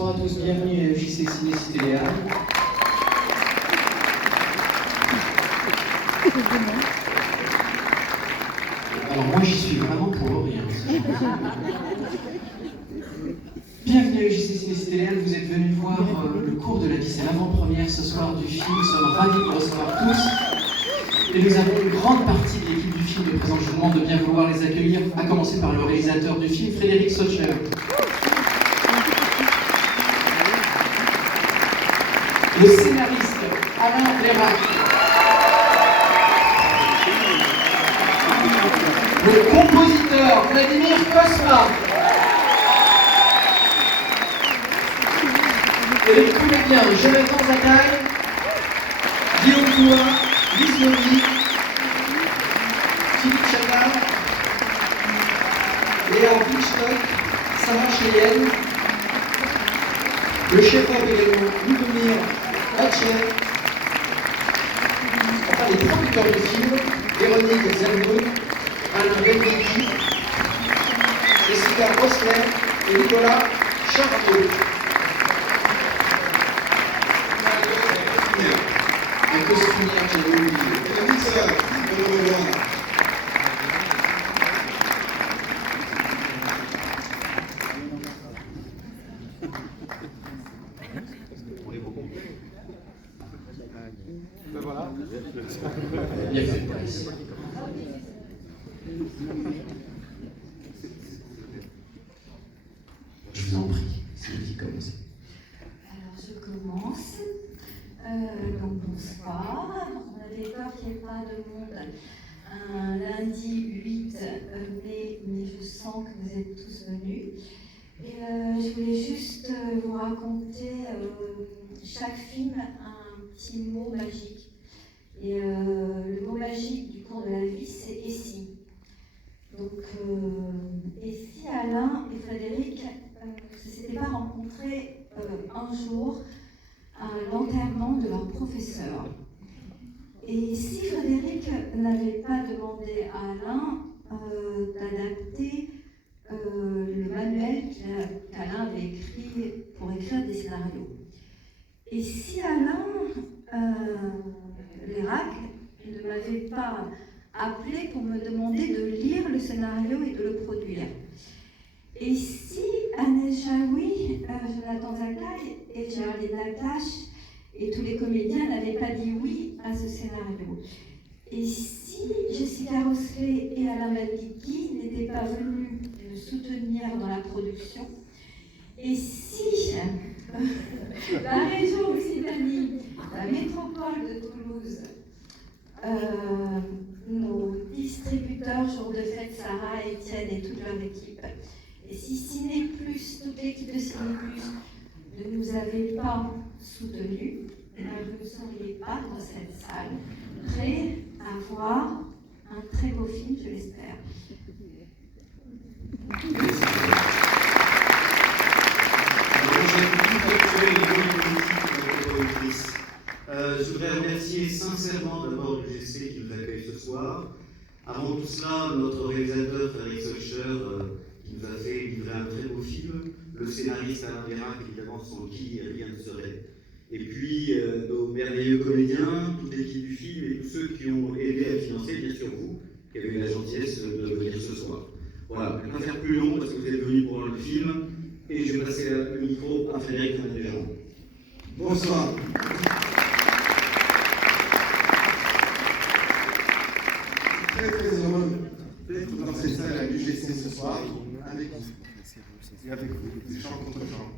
Bonsoir à tous, bienvenue à JC Ciné Citéléal. Alors moi j'y suis vraiment pour rien. Bienvenue à JC Ciné Citéléal, vous êtes venus voir le cours de la vie, c'est l'avant-première ce soir du film, nous sommes ravis de vous recevoir tous. Et nous avons une grande partie de l'équipe du film présente, je vous demande de bien vouloir les accueillir, à commencer par le réalisateur du film, Frédéric Socher. Le scénariste Alain Lérac. Le compositeur Vladimir Cosma. Et les comédiens Jonathan Zataï, Guillaume Touin, Lise Lobby, Philippe Chagall, Léa Hitchcock, Sarah Cheyenne, le chef-op également Lubomir Hatcher, enfin les producteurs du film, Véronique Zalmoun, Alain Benguigui, Jessica Rosler et Nicolas Charteau. Un costumière, j'avais oublié. Ben voilà. Bien fait, police. Je vous en prie, c'est vous qui commencez. Alors je commence. Donc bonsoir. On avait peur qu'il n'y ait pas de monde un lundi 8 mai, mais je sens que vous êtes tous venus. Et je voulais juste vous raconter chaque film un petit mot magique. Et le mot magique du cours de la vie, c'est « et si ». Donc, et si Alain et Frédéric ne s'étaient pas rencontrés un jour à l'enterrement de leur professeur. Et si Frédéric n'avait pas demandé à Alain d'adapter le manuel qu'Alain avait écrit pour écrire des scénarios. Et si Alain Lérac ne m'avait pas appelé pour me demander de lire le scénario et de le produire. Et si Agnès Jaoui, Jonathan Zataï et Géraldine Nakache et tous les comédiens n'avaient pas dit oui à ce scénario. Et si Jessica Rosler et Alain Benguigui n'étaient pas venus me soutenir dans la production. Et si la région Occitanie, la métropole de Toulouse, nos distributeurs Jour de Fête, Sarah, Étienne et toute leur équipe, et si Ciné Plus, toute l'équipe de Ciné Plus ne nous avait pas soutenus, vous ne seriez pas dans cette salle, prêts à voir un très beau film, je l'espère. Je voudrais remercier sincèrement d'abord le GC qui nous accueille ce soir. Avant tout cela, notre réalisateur Frédéric Socher qui nous a fait livrer un très beau film, le scénariste Alain Lérac, évidemment sans qui rien ne serait. Et puis nos merveilleux comédiens, toute l'équipe du film et tous ceux qui ont aidé à financer, bien sûr vous, qui avez eu la gentillesse de venir ce soir. Voilà, je ne vais pas faire plus long parce que vous êtes venus pour le film et je vais passer le micro à Frédéric Lérac. Bonsoir. Très heureux d'être dans cette salle à l'UGC ce soir, avec vous. Et avec vous, chant contre chant.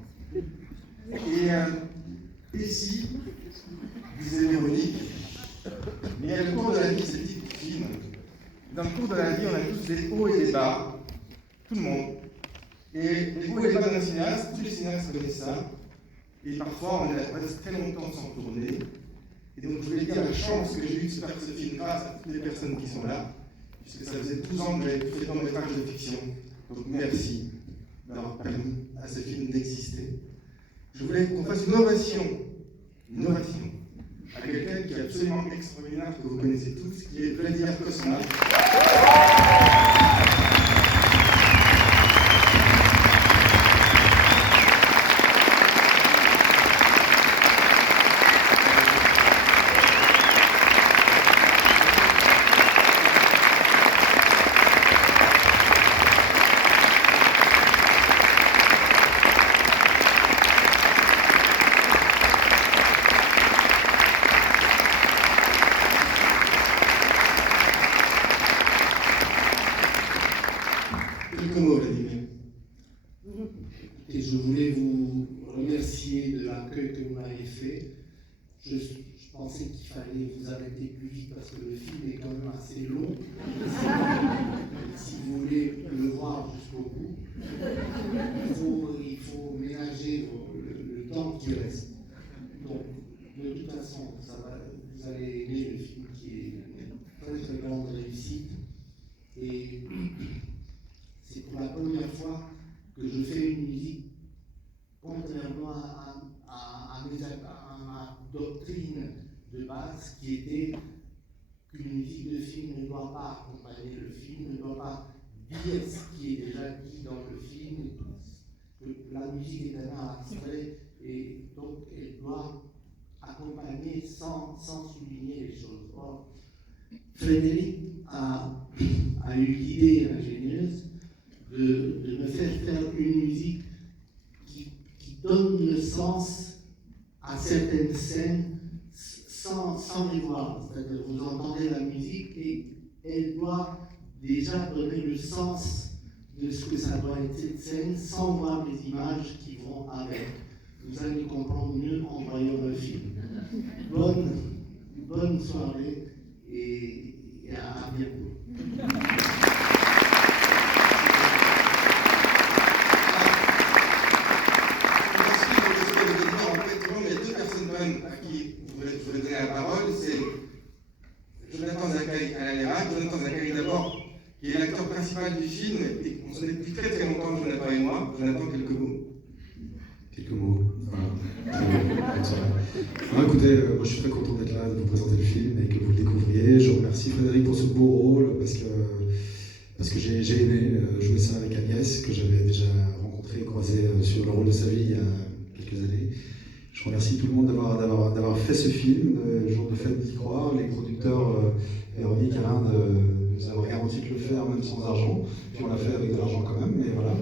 Et si, disait Véronique, mais il y a le cours de la vie, ce petit film. Dans le cours de la vie, on a tous des hauts et des bas, tout le monde. Et les hauts et les bas d'un cinéaste, tous les cinéastes connaissent ça. Et parfois, on reste très longtemps sans tourner. Et donc, je voulais dire la chance que j'ai eue de faire ce film grâce à toutes les personnes qui sont là, puisque ça faisait 12 ans que j'avais fait un métrage de fiction. Donc, merci d'avoir permis à ce film d'exister. Je voulais qu'on fasse une ovation à quelqu'un qui est absolument extraordinaire, que vous connaissez tous, qui est Vladimir Cosma. vous remercier de l'accueil que vous m'avez fait. Je pensais qu'il fallait vous arrêter plus vite parce que le film est quand même assez long. Si vous voulez le voir jusqu'au bout, il faut ménager le temps qui reste. Donc, de toute façon, vous allez aimer le film qui est une très très grande réussite. Et c'est pour la première fois que je fais une musique contrairement à ma doctrine de base qui était qu'une musique de film ne doit pas accompagner le film, ne doit pas dire ce qui est déjà dit dans le film. La musique est un art abstrait et donc elle doit accompagner sans souligner les choses. Or, Frédéric a eu l'idée ingénieuse de me faire une musique qui donne le sens à certaines scènes sans les voir. C'est-à-dire vous entendez la musique et elle doit déjà donner le sens de ce que ça doit être cette scène sans voir les images qui vont avec. Vous allez comprendre mieux en voyant le film. Bonne soirée et à bientôt. À qui je voudrais donner la parole, c'est Jonathan Zakaï à la LRA. Jonathan Zakaï d'abord, qui est l'acteur principal du film, et on se connaît depuis très très longtemps, Jonathan et moi. Jonathan, quelques mots. Quelques mots. Voilà. Écoutez, moi je suis très content d'être là, de vous présenter le film et que vous le découvriez. Je remercie Frédéric pour ce beau rôle, parce que j'ai aimé jouer ça avec Agnès, que j'avais déjà rencontré et croisé sur le rôle de sa vie il y a quelques années. Je remercie tout le monde d'avoir fait ce film, le jour de fête d'y croire, les producteurs Véronique, Alain, de nous avoir garanti de le faire même sans argent, puis on l'a fait avec de l'argent quand même, mais voilà.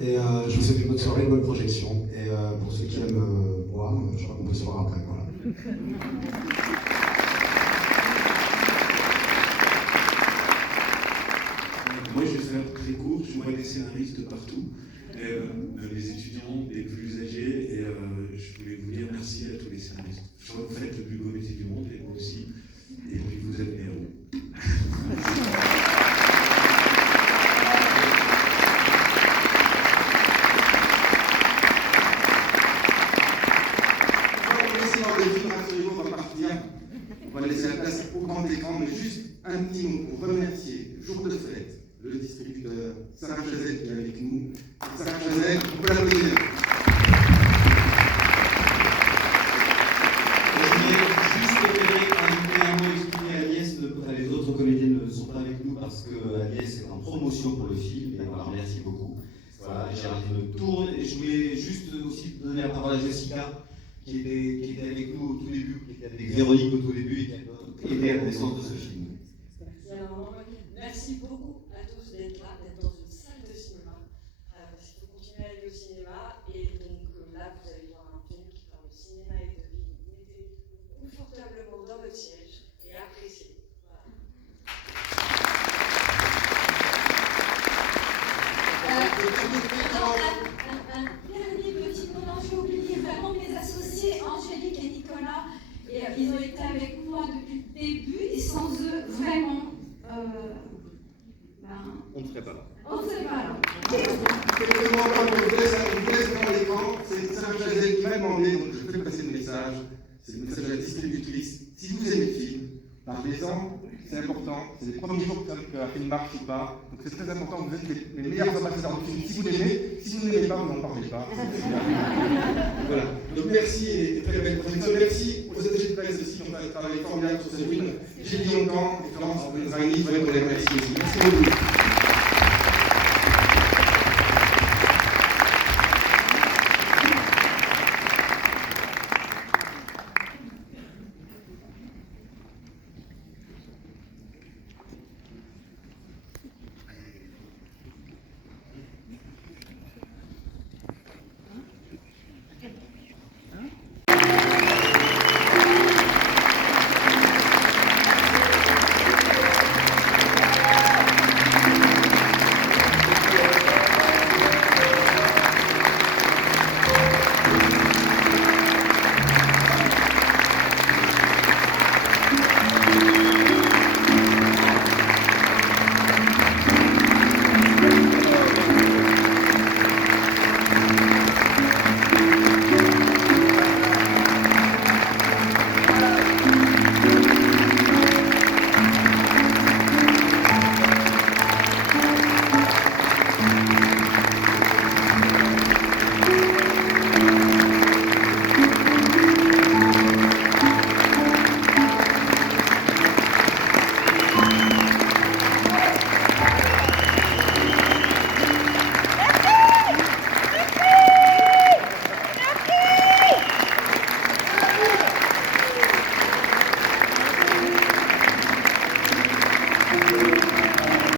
Et je vous souhaite une bonne soirée, une bonne projection, et pour ceux qui aiment voir, je crois qu'on peut se voir après, voilà. Moi je vais faire très court, je vois des scénaristes partout. Les étudiants, les plus âgés, et je voulais vous dire merci à tous les scénaristes. Je crois que vous faites le plus beau métier du monde, et moi aussi, et puis vous êtes mes héros. On va partir, on va laisser la place au grand écran, mais juste un petit mot pour remercier Jour de Fête, le distributeur, Sarah Chazelle qui est avec nous. Sarah Chazelle, on peut l'applaudir. Les autres comédiens ne sont pas avec nous parce que Agnès est en promotion pour le film, et voilà, merci beaucoup. Voilà, j'arrive de tour, et je voulais juste aussi donner la parole à Jessica, qui était avec nous au tout début, qui était avec Véronique au tout début, et qui a aidé à la naissance de ce film. Merci beaucoup à tous d'être là, d'être dans une salle de cinéma, parce qu'il faut continuer à aller au cinéma, et donc là vous allez voir un film qui parle de cinéma et de vie. Mettez-vous confortablement dans votre siège et appréciez. Un dernier petit moment, j'ai oublié vraiment mes associés, Angélique et Nicolas, et ils ont été avec moi depuis le début, et sans eux, vraiment, on ne serait pas là. On ne serait pas là. Quelques mots encore, je vous laisse dans l'écran. C'est Sarah Chazelle qui m'a demandé, donc je fais passer le message. C'est le message de la distributrice. Si vous aimez le film, parlez-en, c'est important. C'est les premiers jours pour qu'un film marche ou pas. Donc c'est très important, vous êtes les meilleurs ambassadeurs du film. Si vous l'aimez, si vous ne l'aimez pas, vous n'en parlez pas. Voilà. Donc merci et très belle projection. Merci aux attachés de presse aussi qui ont fait un travail formidable sur ce film. J'ai dit longtemps, et Florence Zagni, je voudrais qu'on les remercie aussi. Merci beaucoup.